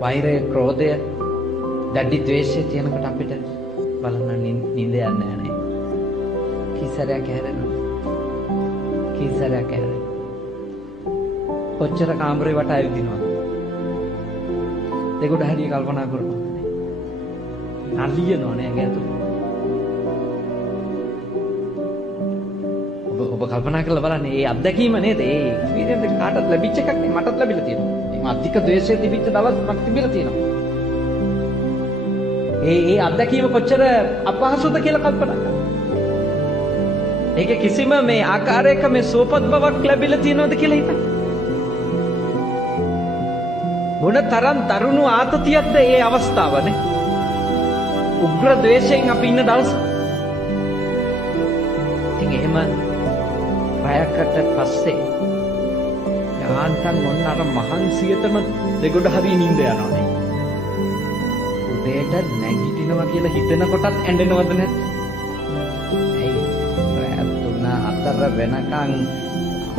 වෛරය, ක්‍රෝධය, දැඩි ද්වේෂය තියෙනකොට අපිට බලන්න නිින්ද යන්නේ නැහැ. කීසරයක් හැරෙනවා. කීසරයක් හැරෙනවා. කොච්චර කාමරේ වටා ඇවිදිනවද? ඒකට හරිය කල්පනා කරනවා. නලියනෝ නෑ ගැතු. ඔබ කල්පනා කරලා බලන්න මේ අත්දැකීම නේද? ඒ එක්ස්පීරියන්ස් එක කාටත් ලැබිච්ච එකක් නේ. මටත් ලැබිලා තියෙනවා. මේ අධික ද්වේෂය තිබිච්ච දවස්ක් තිබිලා තියෙනවා. ඒ අත්දැකීම කොච්චර අපහසුද කියලා කල්පනා කරන්න. ඒක කිසිම මේ ආකාරයක මේ සුවපත් බවක් ලැබිලා තියෙනවද කියලා හිතන්න. මොන තරම් දරුණු ආතතියක්ද මේ අවස්ථාවනේ. උග්‍ර ද්වේෂයෙන් අපි ඉන්න දවස. ඉතින් එහෙම පැයකට පස්සේ යාන්තම් මොන්න අර මහන්සියටම දෙගොඩ හරි නිින්ද යනවානේ. උදේට නැගිටිනවා කියලා හිතනකොටත් ඇඬෙනවද නැත්? ඇයි? රාත් 3-4 වෙනකන්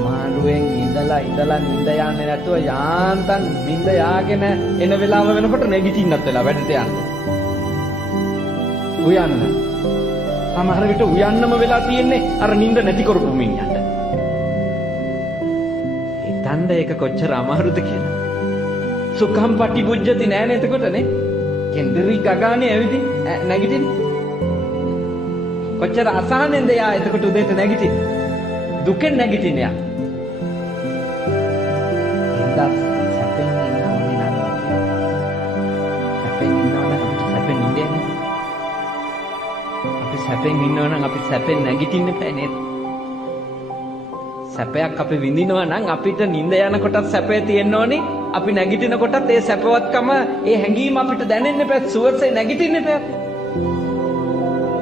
අමාරුවෙන් ඉඳලා නිින්ද යන්නේ නැතුව යාන්තම් නිින්ද යාගෙන එන වෙලාව වෙනකොට නැගිටින්නත් වෙලා වැඩට යන්න. උයන්න. සමහර විට උයන්නම වෙලා තියෙන්නේ අර නිින්ද නැති කරපු මිනිහට. හිතන්න ඒක කොච්චර අමාරුද කියලා. සුඛම් පටිපුජ්ජති නෑනේ එතකොටනේ. කෙන්දරි ගගානේ ඇවිදින් නැගිටින්. කොච්චර අසහනෙන්ද යා එතකොට උදේට නැගිටින්. දුකෙන් නැගිටින් යා. ඉඳලා සැපෙන් ඉන්නවනේ නේද? සැපෙන් ඉන්නවනම් අපිට සැපෙන් ඉඳන්නේ. සැපෙන් ඉන්නවනම් අපි සැපෙන් නැගිටින්න බෑ නේද? සැපයක් අපි විඳිනවා නම් අපිට නිින්ද යනකොටත් සැපේ තියෙන්න ඕනේ. අපි නැගිටින කොටත් ඒ සැපවත්කම, ඒ හැඟීම අපිට දැනෙන්න බෑ. සුවසේ නැගිටින්න බෑ.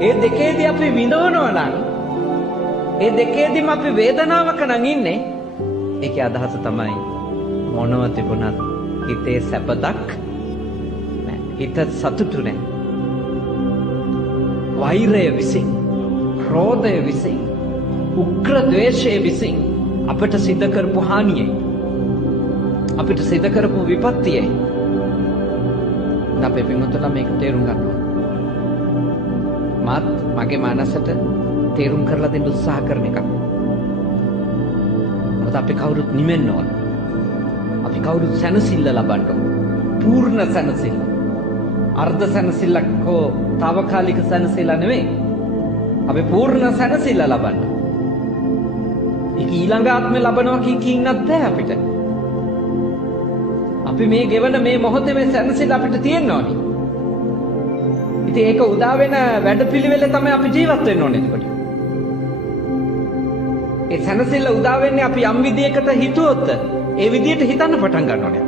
ඒ දෙකේදී අපි විඳවනවා නම්, ඒ දෙකේදීම අපි වේදනාවක නම් ඉන්නේ. ඒකේ අදහස තමයි මොනව තිබුණත් හිතේ සැපතක් නෑ. හිත සතුටු නෑ. වෛරය විසින්, ක්‍රෝධය විසින්, උග්‍ර ද්වේෂය විසින් අපට සිද්ධ කරපු හානියයි, අපිට සිද්ධ කරපු විපත්තියයි. අපේ පින්වතුන්ලා මේක තේරුම් ගන්න ඕනේ. මාත් මගේ මනසට තේරුම් කරලා දෙන්න උත්සාහ කරන එකක්. මොකද අපි කවුරුත් නිවෙන්න ඕන. අපි කවුරුත් සැනසෙල්ල ලබන්න ඕන. පූර්ණ සැනසෙල්ල. අර්ධ සැනසෙල්ලක් හෝ తాවකාලික සැනසෙල්ල නෙවෙයි. අපි පූර්ණ සැනසෙල්ල ලබන්න. ඒක ඊළඟ ආත්මේ ලබනවා කින්නත් බෑ අපිට. අපි මේ ගෙවන මේ මොහොතේ මේ සැනසෙල්ල අපිට තියෙන්න ඕනේ. ඉතින් ඒක උදා වෙන වැඩපිළිවෙලේ තමයි අපි ජීවත් වෙන්න ඕනේ එතකොට. ඒ සැනසෙල්ල උදා වෙන්නේ අපි යම් විදියකට හිතුවොත් ඒ විදියට හිතන්න පටන් ගන්න ඕනේ.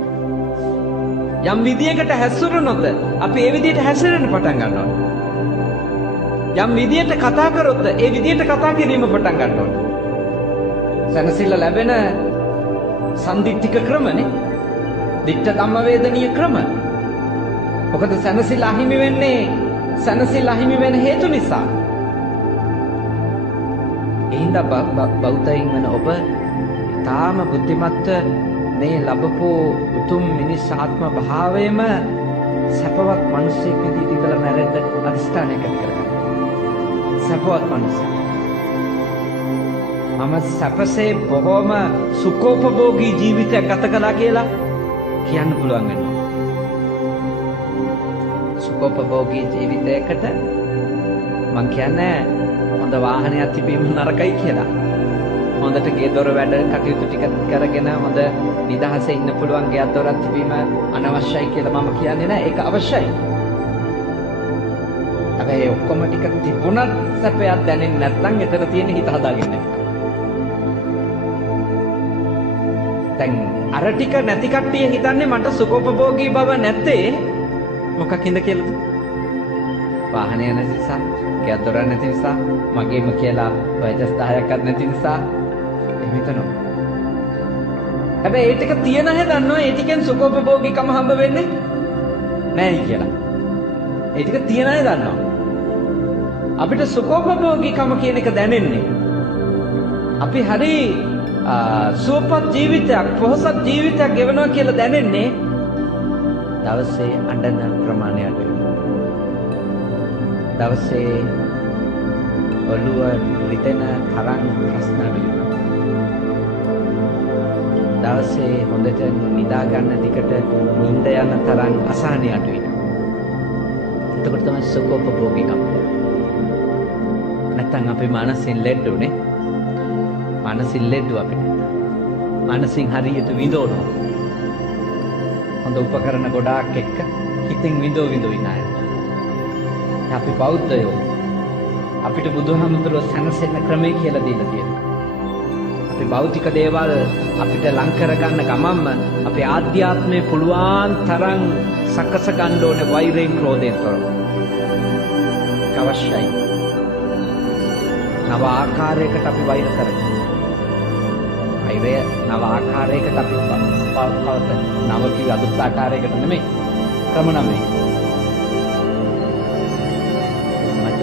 යම් විදියකට හැසිරුණොත් අපි ඒ විදියට හැසිරෙන්න පටන් ගන්නවා. යම් විදියට කතා කරොත් ඒ විදියට කතා කිරීම පටන් ගන්නවා. සනසිල්ල ලැබෙන සම්දිත්තික ක්‍රමනේ. දිට්ඨ ධම්ම වේදනීය ක්‍රම. මොකද සනසිල්ල අහිමි වෙන්නේ සනසිල්ල අහිමි වෙන හේතු නිසා. එහිඳ බෞද්ධයින් වෙන ඔබ ඊටාම බුද්ධිමත්ව මේ ලැබපු උතුම් මිනිස් ආත්ම භාවයේම සැපවත් මිනිසෙක් විදිහට ඉඳලා මැරෙන්න අදිස්ථානයක් ඇති කරගන්න. සැපවත් මිනිසෙක්. මම සැපසේ බොහොම සුඛෝපභෝගී ජීවිතයක් ගත කළා කියලා කියන්න පුළුවන් වෙනවා. සුඛෝපභෝගී ජීවිතයකට මම කියන්නේ හොඳ වාහනයක් තිබීම නරකයි කියලා. හොඳට ගේ දොර වැඩ කටයුතු ටික කරගෙන හොඳ නිදහසේ ඉන්න පුළුවන් ගේ දොරක් තිබීම අනවශ්‍යයි කියලා මම කියන්නේ නැහැ. ඒක අවශ්‍යයි. හැබැයි ඔක්කොම ටික තිබුණත් සැපයක් දැනෙන්නේ නැත්නම් එතන තියෙන හිත හදාගන්න. දැන් අර ටික නැති කට්ටිය හිතන්නේ මට සුඛෝපභෝගී බව නැත්තේ මොකකින්ද කියලාද? වාහනය නැති නිසා, ගේ දොර නැති නිසා, මගේම කියලා වයස 10ක්වත් නැති නිසා හිතනවා. හැබැයි ඒ ටික තියන අය දන්නවා ඒ ටිකෙන් සුඛෝපභෝගීකම හම්බ වෙන්නේ නැහැ කියලා. ඒ ටික තියන අය දන්නවා. අපිට සුඛෝපභෝගීකම කියන එක දැනෙන්නේ අපි හරි සුවපත් ජීවිතයක්, පොහොසත් ජීවිතයක් ගෙවනවා කියලා දැනෙන්නේ දවසේ අඬන ප්‍රමාණය අඩු වෙනවා. දවසේ ඔළුව රිදෙන තරම් ප්‍රශ්න අඩු වෙනවා. දවසේ හොඳට නිදා ගන්න දිකට නිින්ද යන තරම් අසහනය අඩු වෙනවා. එතකොට තමයි සුඛෝපභෝගීකම්. නැත්තම් අපි මානසින් ලෙඩුනේ. මානසින් ලෙඩු අපිට. මානසින් හරියට විඳවනවා. හොඳ උපකරණ ගොඩාක් එක්ක හිතින් විඳව ඉන්න අය. අපි බෞද්ධයෝ. අපිට බුදුහාමුදුරුවෝ සැනසෙන්න ක්‍රමය කියලා දීලා තියෙනවා. අපි භෞතික දේවල් අපිට ලං කරගන්න ගමන්ම අපේ ආධ්‍යාත්මය පුළුවන් තරම් සකස ගන්න ඕනේ වෛරයෙන් ක්‍රෝධයෙන් තොරව. අවශ්‍යයි. නව ආකාරයකට අපි වෛර කරනවා. වෛරය නව ආකාරයකට අපි පවත නව කිව්ව අදුත් ආකාරයකට නෙමෙයි. ක්‍රම නමයි. මට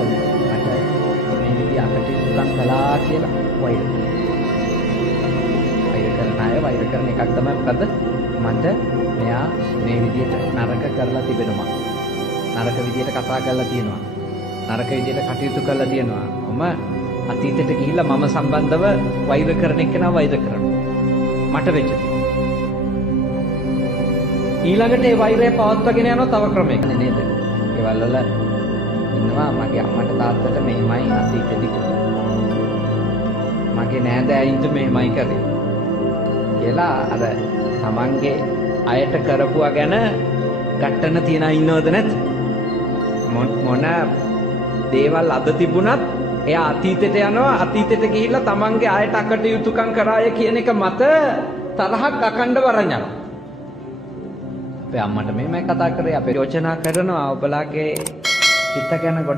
මේ විදිහ අකටයුතුකම් කළා කියලා වෛර කරන අය වෛර කරන එකක් තමයි මොකද? මට මෙයා මේ විදිහට නරක කරලා තිබෙනවා. නරක විදිහට කතා කරලා තියෙනවා. නරක විදිහට කටයුතු කරලා තියෙනවා. මම අතීතයට ගිහිල්ලා මම සම්බන්ධව වෛර කරන එක්කෙනා වෛර කරනවා. මට වෙච්ච දේ. ඊළඟට ඒ වෛරය පවත්වාගෙන යනවා තව ක්‍රමයක නේද? ඒවල් වල ඉන්නවා මගේ අම්මට තාත්තට මෙහෙමයි අතීතෙදි මගේ නෑදෑයින්ට මෙහෙමයි කරේ කියලා අර තමන්ගේ අයට කරපුවා ගැන ගැටන තියන ඉන්නවද නැත්? මොන දේවල් අද තිබුණත් එයා අතීතයට යනවා. අතීතයට ගිහිල්ලා තමන්ගේ අයට අකටයුතුකම් කරාය කියන එක මත තරහක් අකණ්ඩ වරන් යනවා. අපේ අම්මට මෙහෙමයි කතා කරේ. අපේ යෝජනා කරනවා ඔබලාගේ හිත ගැන ගොඩක්